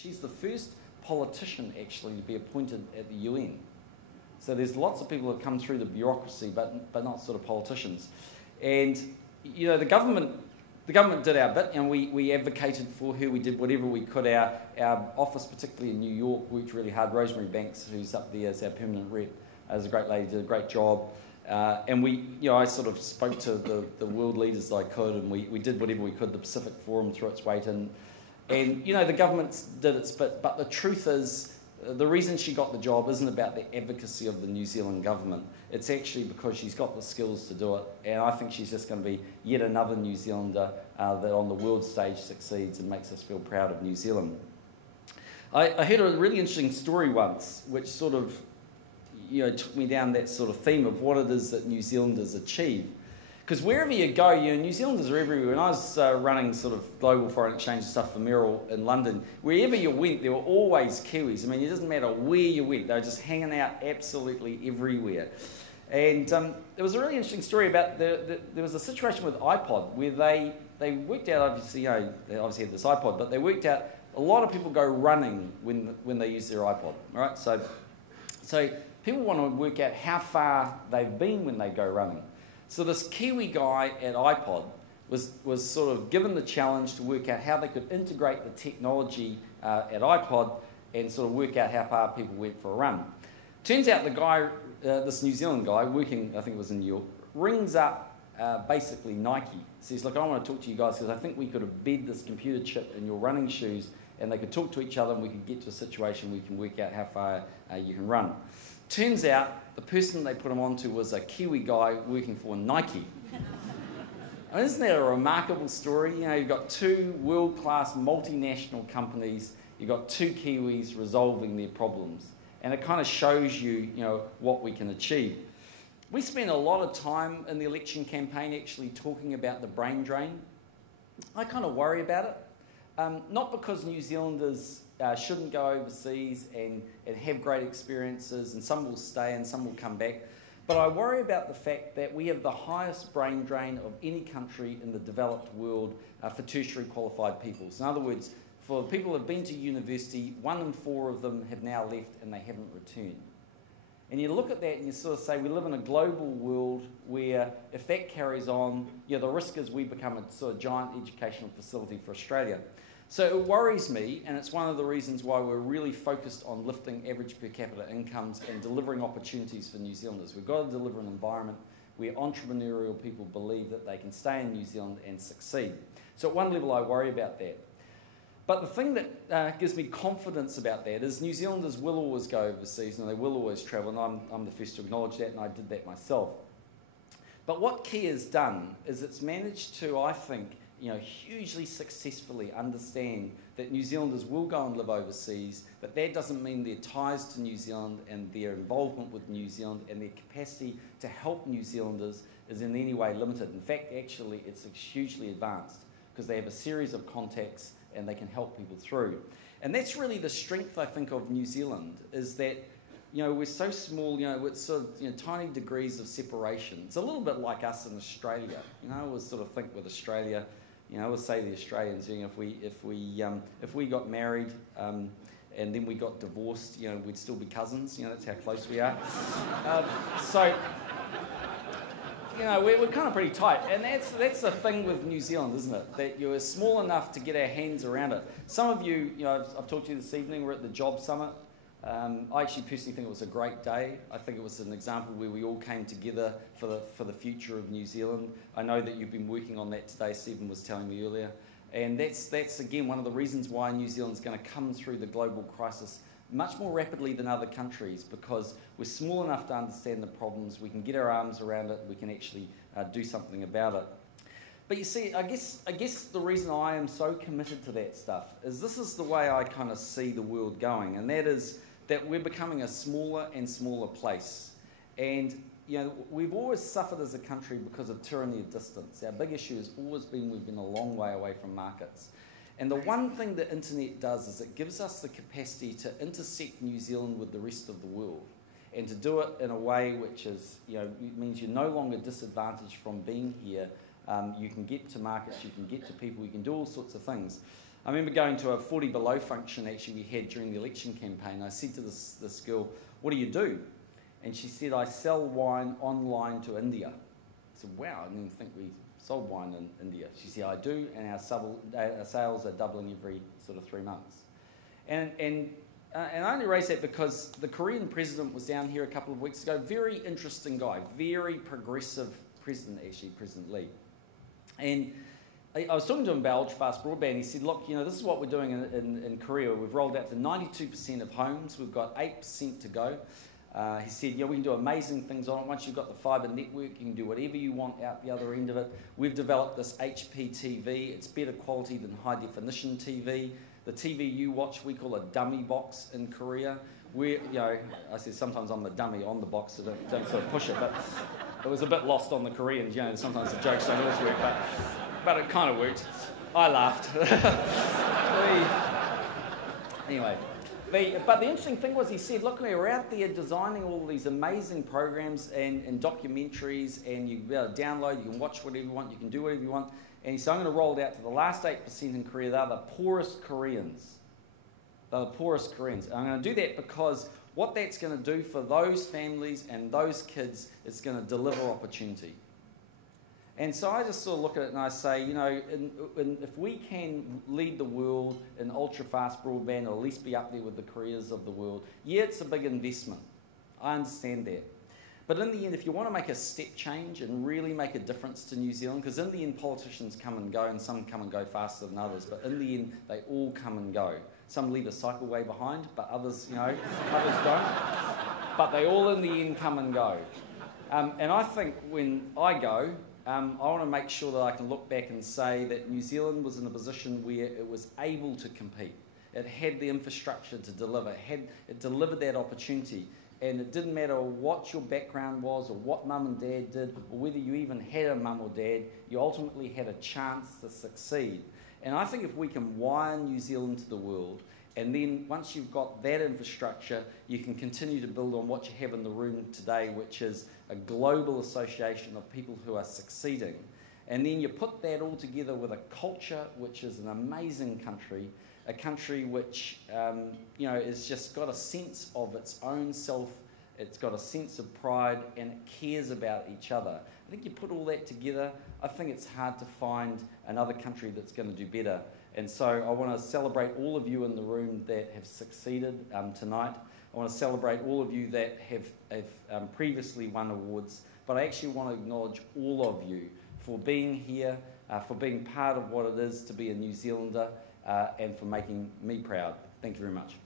She's the first politician actually to be appointed at the UN. So there's lots of people who have come through the bureaucracy, but not sort of politicians. And you know, the government did our bit, and we advocated for her. We did whatever we could. Our office, particularly in New York, worked really hard. Rosemary Banks, who's up there as our permanent rep, is a great lady, did a great job. And I sort of spoke to the world leaders that I could, and we did whatever we could. The Pacific Forum threw its weight in. And, you know, the government did its bit, but the truth is, the reason she got the job isn't about the advocacy of the New Zealand government. It's actually because she's got the skills to do it, and I think she's just going to be yet another New Zealander that on the world stage succeeds and makes us feel proud of New Zealand. I heard a really interesting story once, which sort of, you know, took me down that sort of theme of what it is that New Zealanders achieve. Because wherever you go, you know, New Zealanders are everywhere. When I was running sort of global foreign exchange stuff for Merrill in London, wherever you went, there were always Kiwis. I mean, it doesn't matter where you went. They were just hanging out absolutely everywhere. And there was a really interesting story about, there was a situation with iPod where they worked out, obviously, you know, they obviously had this iPod, but they worked out a lot of people go running when they use their iPod, all right? So people want to work out how far they've been when they go running. So this Kiwi guy at iPod was sort of given the challenge to work out how they could integrate the technology at iPod and sort of work out how far people went for a run. Turns out the guy, this New Zealand guy working, I think it was in New York, rings up basically Nike. Says, look, I want to talk to you guys because I think we could embed this computer chip in your running shoes and they could talk to each other and we could get to a situation where we can work out how far you can run. Turns out the person they put him onto was a Kiwi guy working for Nike. I mean, isn't that a remarkable story? You know, you've got two world-class multinational companies, you've got two Kiwis resolving their problems. And it kind of shows you, you know, what we can achieve. We spent a lot of time in the election campaign actually talking about the brain drain. I kind of worry about it. Not because New Zealanders shouldn't go overseas and have great experiences, and some will stay and some will come back. But I worry about the fact that we have the highest brain drain of any country in the developed world for tertiary qualified people. So in other words, for people who have been to university, 1 in 4 of them have now left and they haven't returned. And you look at that and you sort of say we live in a global world where if that carries on, you know, the risk is we become a sort of giant educational facility for Australia. So it worries me, and it's one of the reasons why we're really focused on lifting average per capita incomes and delivering opportunities for New Zealanders. We've got to deliver an environment where entrepreneurial people believe that they can stay in New Zealand and succeed. So at one level I worry about that. But the thing that gives me confidence about that is New Zealanders will always go overseas and they will always travel, and I'm the first to acknowledge that, and I did that myself. But what Kia has done is it's managed to, I think, you know, hugely successfully understand that New Zealanders will go and live overseas, but that doesn't mean their ties to New Zealand and their involvement with New Zealand and their capacity to help New Zealanders is in any way limited. In fact, actually, it's hugely advanced because they have a series of contacts and they can help people through. And that's really the strength, I think, of New Zealand, is that, you know, we're so small, you know, with sort of, you know, tiny degrees of separation. It's a little bit like us in Australia. You know, I always sort of think with Australia, you know, I always say to the Australians, you know, if we got married and then we got divorced, you know, we'd still be cousins. You know, that's how close we are. So, you know, we're kind of pretty tight, and that's the thing with New Zealand, isn't it? That you're small enough to get our hands around it. Some of you, you know, I've talked to you this evening. We're at the Job Summit. I actually personally think it was a great day. I think it was an example where we all came together for the future of New Zealand. I know that you've been working on that today, Stephen was telling me earlier. And that's again, one of the reasons why New Zealand's going to come through the global crisis much more rapidly than other countries, because we're small enough to understand the problems, we can get our arms around it, we can actually do something about it. But you see, I guess the reason I am so committed to that stuff is this is the way I kind of see the world going, and that is that we're becoming a smaller and smaller place. And you know, we've always suffered as a country because of tyranny of distance. Our big issue has always been we've been a long way away from markets. And the one thing the internet does is it gives us the capacity to intersect New Zealand with the rest of the world, and to do it in a way which is, you know, means you're no longer disadvantaged from being here. You can get to markets, you can get to people, you can do all sorts of things. I remember going to a 40 below function actually we had during the election campaign. I said to this girl, "What do you do?" And she said, "I sell wine online to India." I said, "Wow, I didn't think we sold wine in India." She said, "I do, and our sales are doubling every sort of 3 months." And I only raise that because the Korean president was down here a couple of weeks ago. Very interesting guy, very progressive president, actually, President Lee. And I was talking to him about ultra-fast broadband. He said, "Look, this is what we're doing in Korea. We've rolled out to 92% of homes. We've got 8% to go." He said, "We can do amazing things on it. Once you've got the fibre network, you can do whatever you want out the other end of it. We've developed this HP TV. It's better quality than high-definition TV. The TV you watch, we call a dummy box in Korea. I said sometimes I'm the dummy on the box, so don't sort of push it, but it was a bit lost on the Koreans. Sometimes the jokes don't always work, but it kind of worked. I laughed." Anyway. But the interesting thing was, he said, "Look, we're out there designing all these amazing programs and documentaries, and you download, you can watch whatever you want, you can do whatever you want." And he said, "I'm going to roll it out to the last 8% in Korea. They're the poorest Koreans. They're the poorest Koreans. And I'm going to do that because what that's going to do for those families and those kids is going to deliver opportunity." And so I just sort of look at it and I say, if we can lead the world in ultra-fast broadband, or at least be up there with the Koreas of the world, yeah, it's a big investment. I understand that. But in the end, if you want to make a step change and really make a difference to New Zealand, because in the end, politicians come and go, and some come and go faster than others, but in the end, they all come and go. Some leave a cycleway behind, but others, others don't. But they all in the end come and go. And I think when I go, I want to make sure that I can look back and say that New Zealand was in a position where it was able to compete. It had the infrastructure to deliver. It delivered that opportunity. And it didn't matter what your background was or what mum and dad did, or whether you even had a mum or dad, you ultimately had a chance to succeed. And I think if we can wire New Zealand to the world, and then once you've got that infrastructure, you can continue to build on what you have in the room today, which is a global association of people who are succeeding. And then you put that all together with a culture which is an amazing country, a country which has just got a sense of its own self, it's got a sense of pride, and it cares about each other. I think you put all that together, I think it's hard to find another country that's going to do better. And so I want to celebrate all of you in the room that have succeeded tonight. I want to celebrate all of you that have previously won awards, but I actually want to acknowledge all of you for being here, for being part of what it is to be a New Zealander, and for making me proud. Thank you very much.